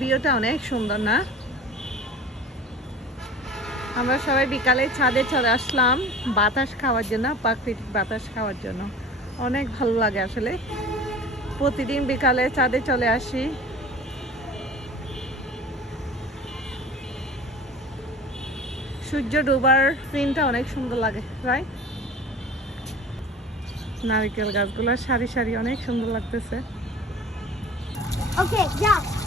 ভিউটা অনেক সুন্দর না? আমরা সবাই বিকালে ছাদে চলে আসলাম বাতাস খাওয়ার জন্য প্রাকৃতিক বাতাস খাওয়ার জন্য। অনেক ভালো লাগে আসলে। প্রতিদিন বিকালে ছাদে চলে আসি। সূর্য ডোবার সিনটা অনেক সুন্দর লাগে রাইট নারকেল গাছগুলো সারি সারি অনেক সুন্দর লাগতেছে। Okay, ja.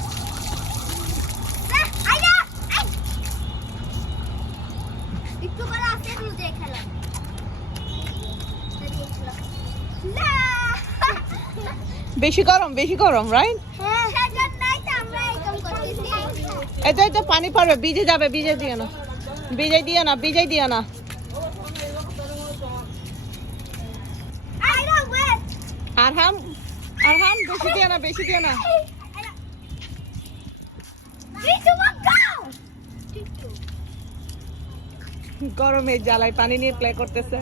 বেশি গরম বেশি গরম রাইট এটা এটা পানি পড়বে ভিজে যাবে ভিজে দিও না। ভিজে দিও না ভিজে দিও না। আইনা ওয়েট আর হাম আর হাম বেশি দিও না বেশি দিও না! গরমে জ্বালায় পানি নিয়ে প্লে করতেছে।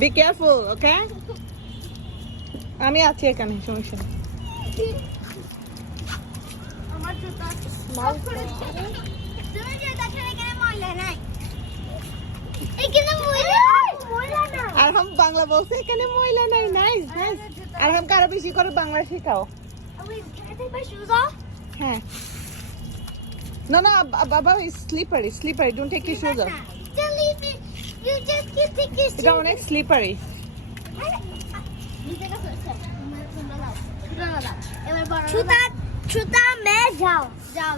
বি কেয়ারফুল ওকে আমি আছি এখানে সমস্যা আর হাম বাংলা বলছে এখানে ময়লা নাই নাইস নাইস আর হাম কারও বেশি করে বাংলা শেখাও? হ্যাঁ। না না বাবা slippery slippery don't take your shoes off এটা. অনেক স্লিপারি ছুতা ছুতা মে যাও যাও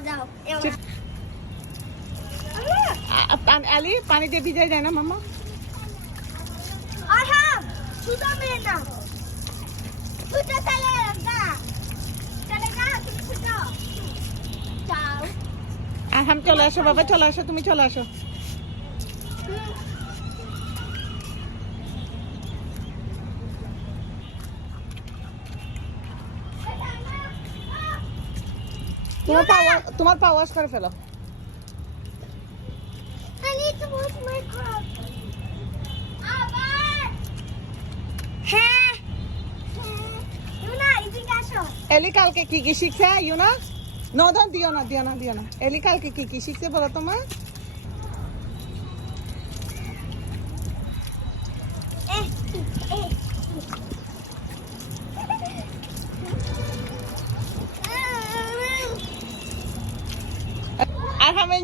আলি পানি দিয়ে ভিজাই যায় না মামা আহাম ছুতা মে না ছুতা চলে গা চলে গা তুমি ছুটা যাও আর হাম চলে আসো বাবা চলে আসো তুমি চলে আসো তোমার পা তোমার পা ওয়াশ করে ফেলো। হ্যাঁ। এলি কালকে কি কি শিখছে ইউনা? নদন দিও না দিও না দিও না। এলি কালকে কি কি শিখছে বলো তোমার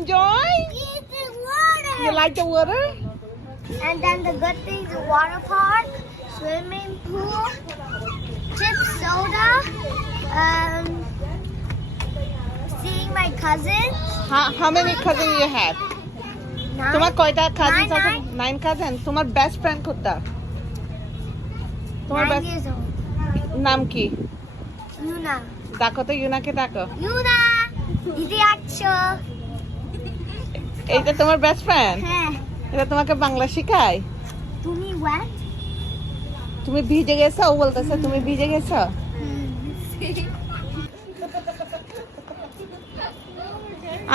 আর হাম enjoy Eat the water. You like the water And then the good things, the water park, swimming pool, chip soda, um, seeing my cousin. How many cousin you have Nine. তোমার কয়টা কাজিন Nine, আছে nine. Nine cousin তোমার best friend কোনটা তোমার Nine best years old. নাম কি Yuna. ডাকো তো ইউনাকে ডাকো Yuna! দিদি আছো এইটা তোমার বেস্ট ফ্রেন্ড হ্যাঁ। এটা তোমাকে বাংলা শেখায়? তুমি ওয়াট তুমি ভিজে গেছো? ও বলতেছে তুমি ভিজে গেছো?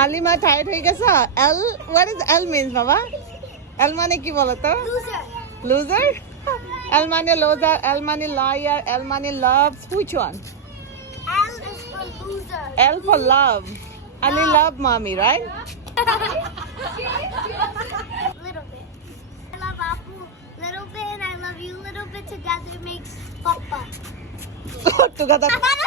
আলিমা টায়ার্ড হয়ে গেছো? L what is L means বাবা? এল মানে কি বলো তো লুজার এল মানে লোজার এল মানে লায়ার এল মানে love which one L for loser. L for love Ali love মামি right little bit. I love Apu little bit and I love you little bit together makes papa. together.